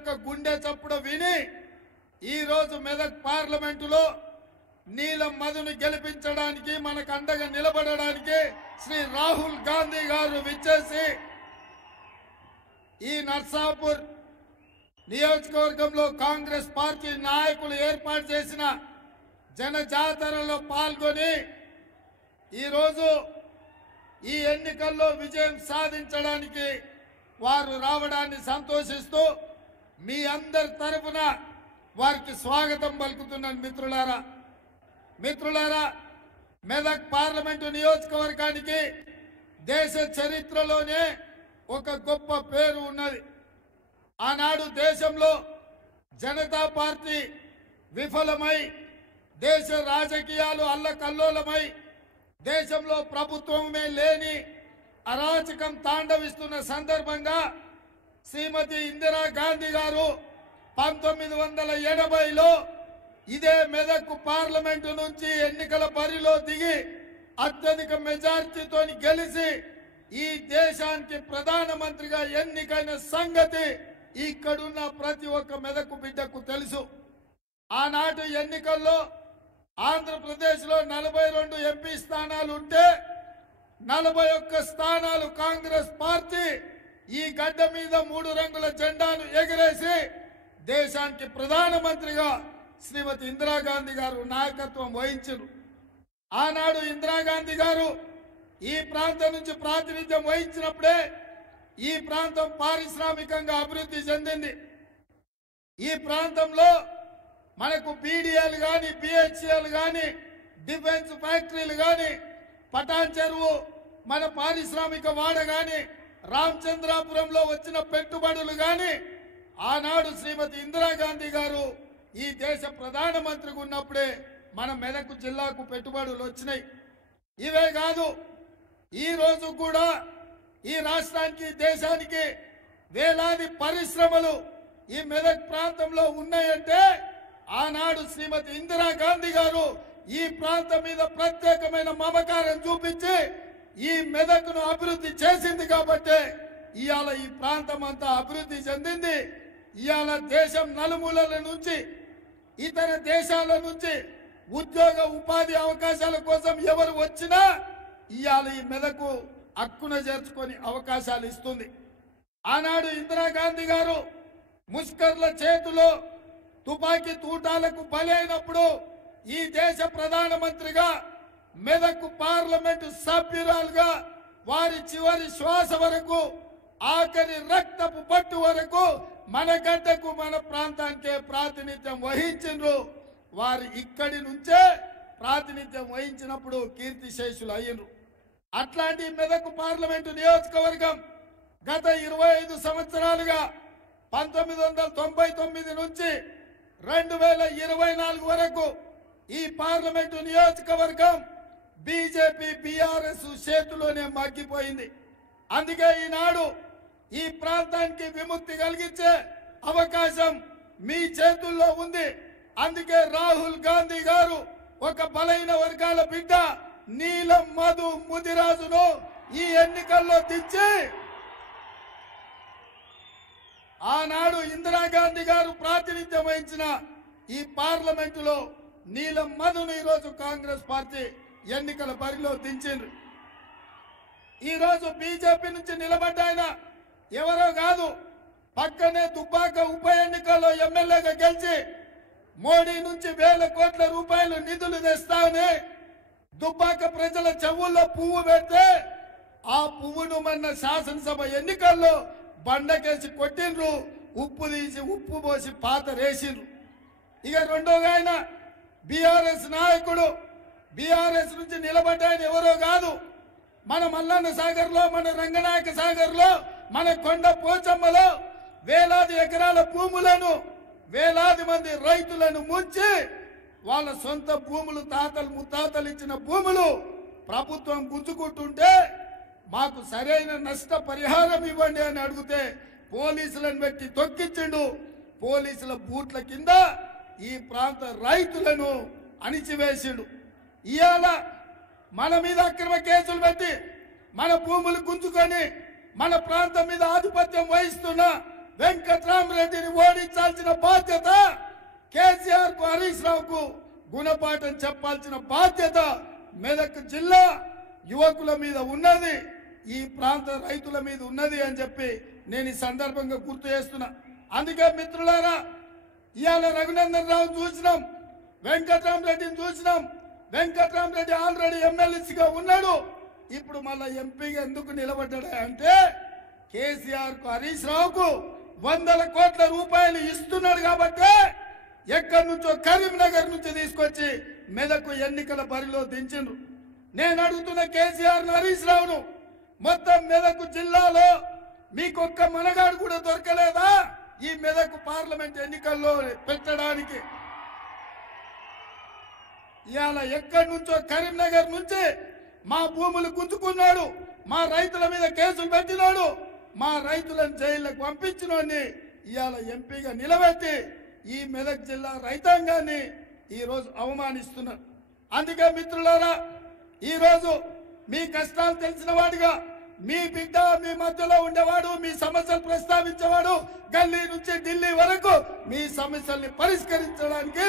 యొక్క గుండె చప్పుడు విని ఈ రోజు మెదక్ పార్లమెంటులో నీలం మధును గెలిపించడానికి మనకు అండగా నిలబడడానికి శ్రీ రాహుల్ గాంధీ గారు విచ్చేసి ఈ నర్సాపూర్ నియోజకవర్గంలో కాంగ్రెస్ పార్టీ నాయకులు ఏర్పాటు చేసిన జనజాతరలో పాల్గొని ఈరోజు ఈ ఎన్నికల్లో విజయం సాధించడానికి వారు రావడాన్ని సంతోషిస్తూ మీ అందరి తరఫున వారికి స్వాగతం పలుకుతున్నాను. మిత్రులారా, మెదక్ పార్లమెంటు నియోజకవర్గానికి దేశ చరిత్రలోనే ఒక గొప్ప పేరు ఉన్నది. ఆనాడు దేశంలో జనతా పార్టీ విఫలమై దేశ రాజకీయాలు అల్లకల్లోలమై దేశంలో ప్రభుత్వమే లేని అరాచకం తాండవిస్తున్న సందర్భంగా శ్రీమతి ఇందిరా గాంధీ గారు 1980లో ఇదే మెదక్ పార్లమెంటు నుంచి ఎన్నికల బరిలో దిగి అత్యధిక మెజార్టీతో గెలిచి ఈ దేశానికి ప్రధానమంత్రిగా ఎన్నికైన సంగతి ఇక్కడున్న ప్రతి ఒక్క మెదక్ బిడ్డకు తెలుసు. ఆనాటి ఎన్నికల్లో ఆంధ్రప్రదేశ్లో 42 ఎంపీ స్థానాలు ఉంటే 41 స్థానాలు కాంగ్రెస్ పార్టీ ఈ గడ్డ మీద 3 రంగుల జెండాను ఎగరేసి దేశానికి ప్రధానమంత్రిగా శ్రీమతి ఇందిరాగాంధీ గారు నాయకత్వం వహించారు. ఆనాడు ఇందిరాగాంధీ గారు ఈ ప్రాంతం నుంచి ప్రాతినిధ్యం వహించినప్పుడే ఈ ప్రాంతం పారిశ్రామికంగా అభివృద్ధి చెందింది. ఈ ప్రాంతంలో మనకు బీడీఎల్ కానీ బిహెచ్ఎల్ కానీ డిఫెన్స్ ఫ్యాక్టరీలు కానీ పటాన్ చెరువు మన పారిశ్రామిక వాడ కానీ రామచంద్రాపురంలో వచ్చిన పెట్టుబడులు కానీ ఆనాడు శ్రీమతి ఇందిరాగాంధీ గారు ఈ దేశ ప్రధానమంత్రిగా ఉన్నప్పుడే మన మెదక్ జిల్లాకు పెట్టుబడులు వచ్చినాయి. ఇవే కాదు, ఈ రోజు కూడా ఈ రాష్ట్రానికి దేశానికి వేలాది పరిశ్రమలు ఈ మెదక్ ప్రాంతంలో ఉన్నాయంటే ఆనాడు శ్రీమతి ఇందిరాగాంధీ గారు ఈ ప్రాంతం మీద ప్రత్యేకమైన మమకారం చూపించి ఈ మెదక్ను అభివృద్ధి చేసింది కాబట్టి ఇవాళ ఈ ప్రాంతం అంతా అభివృద్ధి చెందింది. ఇవాళ దేశం నలుమూలల నుంచి ఇతర దేశాల నుంచి ఉద్యోగ ఉపాధి అవకాశాల కోసం ఎవరు వచ్చినా ఇవాళ ఈ మెదకు హక్కున చేర్చుకొని అవకాశాలు ఇస్తుంది. ఆనాడు ఇందిరాగాంధీ గారు ముష్కర్ల చేతిలో తుపాకీ తూటాలకు బలైనప్పుడు ఈ దేశ ప్రధానమంత్రిగా మెదక్ పార్లమెంటు సభ్యురాలుగా వారి చివరి శ్వాస వరకు ఆఖరి రక్తపు పట్టు వరకు మన గడ్డకు మన ప్రాంతానికే ప్రాతినిధ్యం వహించిండ్రు. వారు ఇక్కడి నుంచే ప్రాతినిధ్యం వహించినప్పుడు కీర్తిశేషులు అయ్యిండ్రు. అట్లాంటి మెదక్ పార్లమెంటు నియోజకవర్గం గత 25 సంవత్సరాలుగా 1999 నుంచి 2024 వరకు ఈ పార్లమెంటు నియోజకవర్గం బీజేపీ బీఆర్ఎస్ చేతిలోనే మగ్గిపోయింది. అందుకే ఈనాడు ఈ ప్రాంతానికి విముక్తి కలిగించే అవకాశం మీ చేతుల్లో ఉంది. అందుకే రాహుల్ గాంధీ గారు ఒక బలైన వర్గాల బిడ్డ నీలం మధు ముదిరాజును ఈ ఎన్నికల్లో దించి ఆనాడు ఇందిరాగాంధీ గారు ప్రాతినిధ్యం వహించిన ఈ పార్లమెంటులో నీలం మధును ఈరోజు కాంగ్రెస్ పార్టీ ఎన్నికల బరిలో దించిండ్రు. ఈరోజు బీజేపీ నుంచి నిలబడ్డాయన ఎవరో కాదు, పక్కనే దుబ్బాక ఉప ఎన్నికల్లో ఎమ్మెల్యేగా గెలిచి మోడీ నుంచి వేల కోట్ల రూపాయలు నిధులు తెస్తామని దుబ్బాక ప్రజల చెవుల్లో పువ్వు పెడితే ఆ పువ్వును మన శాసనసభ ఎన్నికల్లో బండకేసి కొట్టిండ్రు, ఉప్పు తీసి ఉప్పు పోసి పాత రేసిండ్రు. ఇక రెండోగా ఆయన బీఆర్ఎస్ నాయకుడు, బీఆర్ఎస్ నుంచి నిలబడ్డాయని ఎవరో కాదు, మన మల్లన్న సాగర్లో, మన రంగనాయక సాగర్లో, మన కొండ పోచమ్మలో వేలాది ఎకరాల భూములను వేలాది మంది రైతులను ముంచి వాళ్ళ సొంత భూములు తాతలు ముత్తాతలు ఇచ్చిన భూములు ప్రభుత్వం గుంజుకుంటుంటే మాకు సరైన నష్ట పరిహారం ఇవ్వండి అని అడిగితే పోలీసులను పెట్టి తొక్కించిండు. పోలీసుల బూట్ల కింద ఈ ప్రాంత రైతులను అణిచివేసిండు. ఇవాళ మన మీద అక్రమ కేసులు పెట్టి మన భూములు గుంజుకొని మన ప్రాంతం మీద ఆధిపత్యం వహిస్తున్న వెంకట్రామరెడ్డిని ఓడి చెప్పాల్సిన బాధ్యత కేసీఆర్ కు హరీష్ రావుకు గుణపాఠం చెప్పాల్సిన బాధ్యత మెదక్ జిల్లా యువకుల మీద ఉన్నది, ఈ ప్రాంత రైతుల మీద ఉన్నది అని చెప్పి నేను ఈ సందర్భంగా గుర్తు చేస్తున్నా. అందుకే మిత్రులారా, ఇవాళ రఘునందన్ రావు చూసినాం, వెంకట్రామరెడ్డిని చూసినాం. వెంకట్రామరెడ్డి ఆల్రెడీ ఎమ్మెల్యేగా ఉన్నాడు, ఇప్పుడు మళ్ళా ఎంపీగా ఎందుకు నిలబడ్డాడు అంటే కేసీఆర్ కు హరీష్ రావుకు 100 కోట్ల రూపాయలు ఇస్తున్నాడు కాబట్టి ఎక్కడి నుంచో కరీంనగర్ నుంచి తీసుకొచ్చి మెదక్ ఎన్నికల బరిలో దించిండ్రు. నేను అడుగుతున్న కేసీఆర్ హరీష్ రావును, మొత్తం మెదక్ జిల్లాలో మీకొక్క మనగాడు కూడా దొరకలేదా ఈ మెదక్ పార్లమెంట్ ఎన్నికల్లో పెట్టడానికి? ఇవాళ ఎక్కడి నుంచో కరీంనగర్ నుంచి మా భూములు గుంజుకున్నాడు, మా రైతుల మీద కేసులు పెట్టినాడు, మా రైతులను జైళ్ళకు పంపించినోడిని ఇవాళ ఎంపీగా నిలబెట్టి ఈ మెదక్ జిల్లా రైతాంగాన్ని ఈరోజు అవమానిస్తున్నారు. అందుకే మిత్రులారా, ఈరోజు మీ కష్టాలు తెలిసిన వాడిగా, మీ బిడ్డ మీ మధ్యలో ఉండేవాడు, మీ సమస్యలు ప్రస్తావించేవాడు, గల్లీ నుంచి ఢిల్లీ వరకు మీ సమస్యల్ని పరిష్కరించడానికి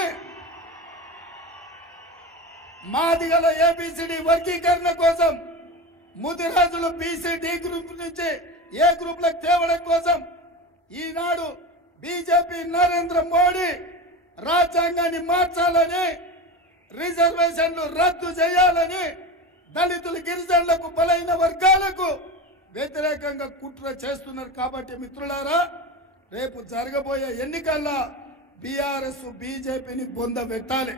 మాదిగల ఏబిసిడి వర్గీకరణ కోసం, ముదిరాజులు బీసీ డి గ్రూప్ నుంచి ఏ గ్రూప్ లకు తేవడం కోసం ఈనాడు బీజేపీ నరేంద్ర మోడీ రాజ్యాంగాన్ని మార్చాలని, రిజర్వేషన్లు రద్దు చేయాలని, దళితులు గిరిజనులకు బలైన వర్గాలకు వ్యతిరేకంగా కుట్ర చేస్తున్నారు. కాబట్టి మిత్రులారా, రేపు జరగబోయే ఎన్నికల్లో బీఆర్ఎస్ బీజేపీని బొంద పెట్టాలి,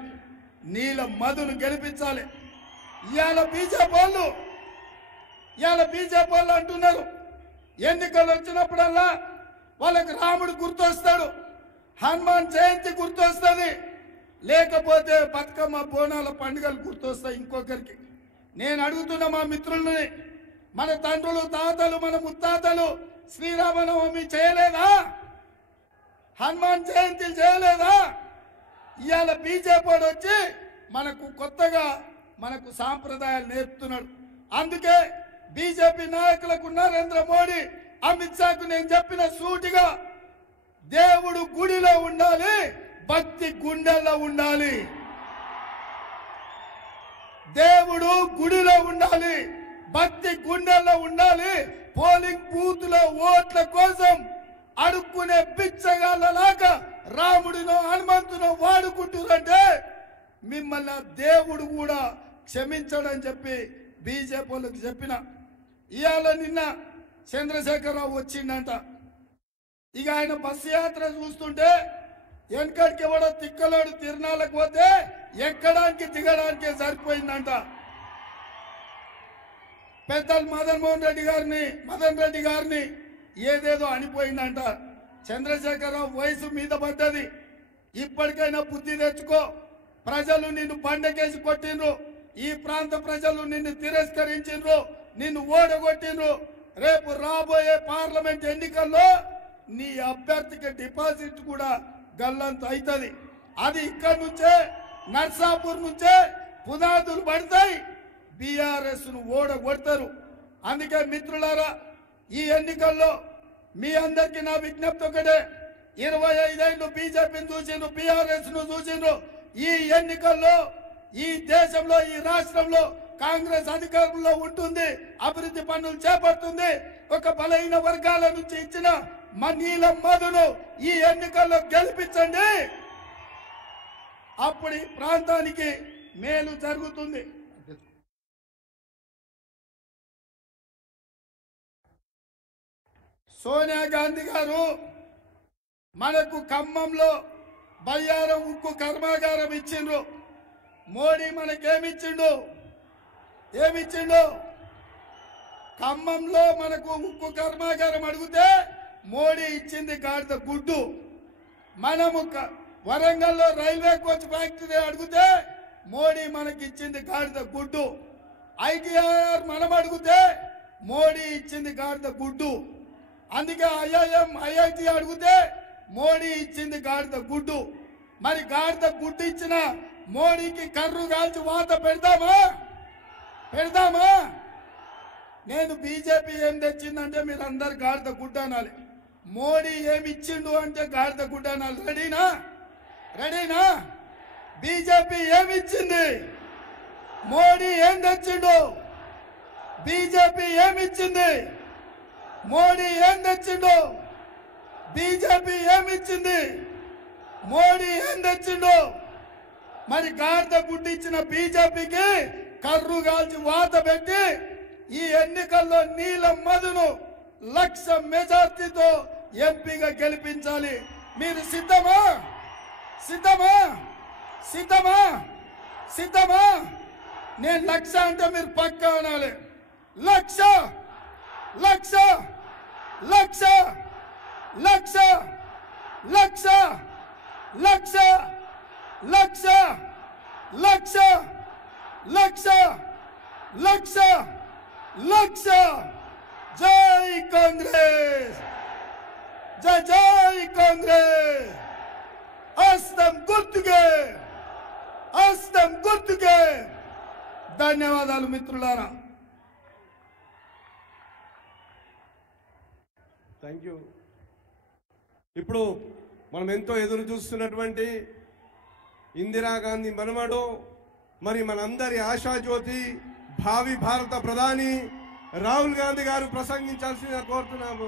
నీల మధును గెలిపించాలి. ఇవాళ బీజేపీ వాళ్ళు అంటున్నారు ఎన్నికలు వచ్చినప్పుడల్లా వాళ్ళకి రాముడు గుర్తొస్తాడు, హనుమాన్ జయంతి గుర్తొస్తుంది, లేకపోతే బతుకమ్మ బోనాల పండుగలు గుర్తొస్తాయి ఇంకొకరికి. నేను అడుగుతున్న మా మిత్రుల్ని, మన తండ్రులు తాతలు మన ముత్తాతలు శ్రీరామనవమి చేయలేదా? హనుమాన్ జయంతి చేయలేదా? ఇవాళ బీజేపీ వచ్చి మనకు కొత్తగా మనకు సాంప్రదాయాలు నేర్పుతున్నాడు. అందుకే బీజేపీ నాయకులకు నరేంద్ర మోడీ అమిత్ షాకు నేను చెప్పిన సూటిగా, దేవుడు గుడిలో ఉండాలి, భక్తి గుండెల్లో ఉండాలి. దేవుడు గుడిలో ఉండాలి, భక్తి గుండెల్లో ఉండాలి. పోలింగ్ బూత్ లో ఓట్ల కోసం అడుక్కునే పిచ్చగాళ్ళలాగా రాముడినో హనుమంతునో వాడుకుంటున్నారంటే మిమ్మల్ని దేవుడు కూడా క్షమించడని చెప్పి బీజేపీ వాళ్ళకి చెప్పిన. ఇవాళ నిన్న చంద్రశేఖరరావు వచ్చిండంట. ఇక ఆయన బస్సు యాత్ర చూస్తుంటే వెనకడికి ఎవడో తిక్కలోడు తిరునాళ్ళకు పోతే ఎక్కడానికి దిగడానికే సరిపోయిందంట. పెద్దలు మదన్ రెడ్డి గారిని ఏదేదో అనిపోయిందంట. చంద్రశేఖరరావు వయసు మీద పడ్డది, ఇప్పటికైనా బుద్ధి తెచ్చుకో. ప్రజలు నిన్ను బండకేసి కొట్టిండ్రు, ఈ ప్రాంత ప్రజలు నిన్ను తిరస్కరించిండ్రు, నిన్ను ఓడగొట్టిండ్రు. రేపు రాబోయే పార్లమెంట్ ఎన్నికల్లో నీ అభ్యర్థికి డిపాజిట్ కూడా గల్లంత అవుతుంది. అది ఇక్కడి నుంచే నర్సాపూర్ నుంచే పునాదులు పడతాయి, బీఆర్ఎస్ ను ఓడగొడతారు. అందుకే మిత్రులారా, ఈ ఎన్నికల్లో మీ అందరికీ నా విజ్ఞప్తి ఒకటే, 25 ఏళ్ళు బీజేపీని చూసిండ్రు, బీఆర్ఎస్ ను చూసిండ్రు. ఈ ఎన్నికల్లో ఈ దేశంలో ఈ రాష్ట్రంలో కాంగ్రెస్ అధికారంలో ఉంటుంది, అభివృద్ధి పనులు చేపడుతుంది. ఒక బలహీన వర్గాల నుంచి ఇచ్చిన నీల మధును ఈ ఎన్నికల్లో గెలిపించండి, అప్పుడు ఈ ప్రాంతానికి మేలు జరుగుతుంది. సోనియా గాంధీ గారు మనకు ఖమ్మంలో బయ్యారం ఉక్కు కర్మాగారం ఇచ్చిండ్రు. మోడీ మనకేమిచ్చిండు? ఖమ్మంలో మనకు ఉక్కు కర్మాగారం అడిగితే మోడీ ఇచ్చింది గాడిద గుడ్డు. మనము వరంగల్లో రైల్వే కోచ్ ఫ్యాక్టరీ అడిగితే మోడీ మనకి ఇచ్చింది గాడిద గుడ్డు. ఐటీఆర్ మనం అడిగితే మోడీ ఇచ్చింది గాడిద గుడ్డు. అందుకే ఐఐటి అడిగితే మోడీ ఇచ్చింది గాడిద గుడ్డు. మరి గాడిద గుడ్డు ఇచ్చిన మోడీకి కర్రు కాల్చి వాత పెడదామా? నేను బీజేపీ ఏం తెచ్చిందంటే మీరు అందరు గాడిద గుడ్డు అనాలి. మోడీ ఏమిచ్చిండు అంటే గాడిద గుడ్డనాలు రెడీనా? రెడీనా? బీజేపీ ఏమిచ్చింది? మోడీ ఏం తెచ్చిండు? బీజేపీ ఏమిచ్చింది? మోడీ ఏం తెచ్చిండు? బీజేపీ ఏమిచ్చింది? మోడీ ఏం తెచ్చిండు? మరి గాడిద గుడ్డిచ్చిన బీజేపీకి కర్రు కాల్చి వాత పెట్టి ఈ ఎన్నికల్లో నీలం మధును 1,00,000 మెజార్టీతో ఎంపీగా గెలిపించాలి. మీరు సిద్ధమా? సిద్ధమా? సిద్ధమా? సిద్ధమా? నేను 1,00,000 అంటే మీరు పక్కా అనాలి. 1,00,000 1,00,000 1,00,000 1,00,000 1,00,000 1,00,000 1,00,000 1,00,000 1,00,000 1,00,000 1,00,000 జై కాంగ్రెస్! జై జై కాంగ్రెస్! హస్తం గుర్తుకే! హస్తం గుర్తుకే! ధన్యవాదాలు మిత్రులారా. Thank you. ఇప్పుడు మనం ఎంతో ఎదురు చూస్తున్నటువంటి ఇందిరాగాంధీ మనమడు, మరి మనందరి ఆశాజ్యోతి, భావి భారత ప్రధాని రాహుల్ గాంధీ గారు ప్రసంగించాల్సిందిగా కోరుతున్నాము.